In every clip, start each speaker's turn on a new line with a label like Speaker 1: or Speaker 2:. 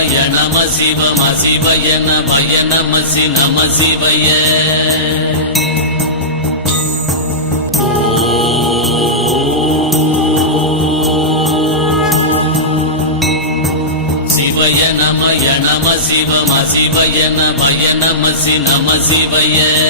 Speaker 1: சிவய நம சிவ சிவய நமய நமசி நம சிவய. சிவய நமய நம சிவ சிவய நமய நமசி நம சிவய.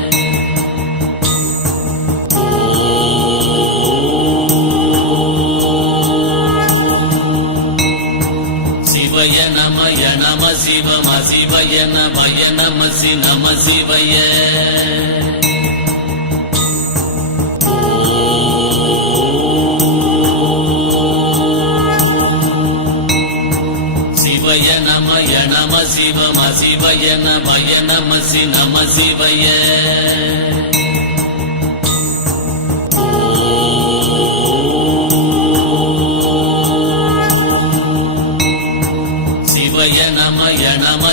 Speaker 1: சிவ மசிவய நமய நமசி நம சிவய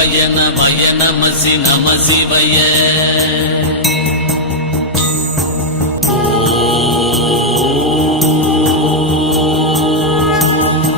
Speaker 1: நம நம சிவய